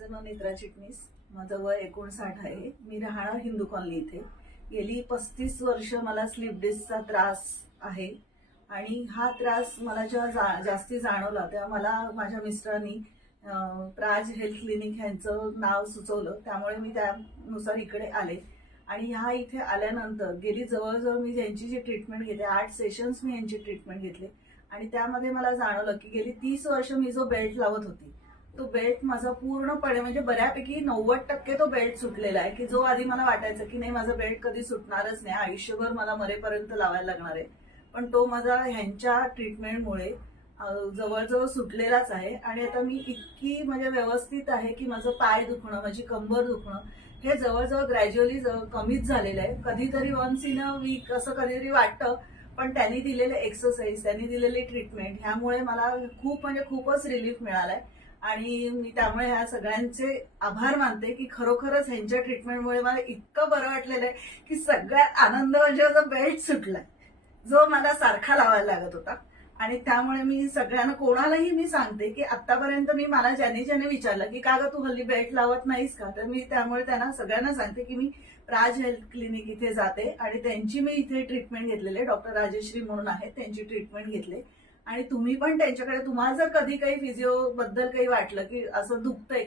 माझं नाव नेत्रा चिटणीस, माझं वय 59 आहे. मी राहणार हिंदू कॉलनी इथे. गेली 35 वर्ष मला स्लीप डिस्कचा त्रास आहे आणि हा त्रास मला जेव्हा जास्ती जाणवला तेव्हा मला माझ्या मिस्टरांनी प्राज हेल्थ क्लिनिक यांचं नाव सुचवलं. त्यामुळे मी त्यानुसार इकडे आले आणि ह्या इथे आल्यानंतर गेली जवळजवळ मी यांची जी ट्रीटमेंट घेते 8 सेशन्स मी यांची ट्रीटमेंट घेतली आणि त्यामध्ये मला जाणवलं की गेली 30 वर्ष मी जो बेल्ट लावत होती तो बेल्ट माझा पूर्णपणे म्हणजे बऱ्यापैकी 90% तो बेल्ट सुटलेला आहे. की जो आधी मला वाटायचं की नाही माझा बेल्ट कधी सुटणारच नाही, आयुष्यभर मला मरेपर्यंत लावायला लागणार आहे, पण तो माझा ह्यांच्या ट्रीटमेंटमुळे जवळजवळ सुटलेलाच आहे. आणि आता मी इतकी म्हणजे व्यवस्थित आहे की माझं पाय दुखणं, माझी कंबर दुखणं हे जवळजवळ ग्रॅज्युअली कमीच झालेलं आहे. कधीतरी वन्स इन अ वीक असं कधीतरी वाटतं, पण त्यांनी दिलेले एक्सरसाइज, त्यांनी दिलेली ट्रीटमेंट ह्यामुळे मला खूप म्हणजे खूपच रिलीफ मिळालाय. आणि मी त्यामुळे ह्या सगळ्यांचे आभार मानते की खरोखरच ह्यांच्या ट्रीटमेंटमुळे मला इतकं बरं वाटलेलं आहे की सगळ्यात आनंद म्हणजे माझा बेल्ट सुटलाय जो मला सारखा लावायला लागत होता. आणि त्यामुळे मी सगळ्यांना कोणालाही मी सांगते की आतापर्यंत मी मला ज्याने विचारलं की का ग तू हल्ली बेल्ट लावत नाहीस का, तर मी त्यामुळे त्यांना सगळ्यांना सांगते की मी प्राज हेल्थ क्लिनिक इथे जाते आणि त्यांची मी इथे ट्रीटमेंट घेतलेली, डॉक्टर राजेश्री म्हणून आहेत त्यांची ट्रीटमेंट घेतली. आणि तुम्ही पण त्यांच्याकडे, तुम्हाला जर कधी काही फिजिओ बद्दल काही वाटलं की असं दुखतंय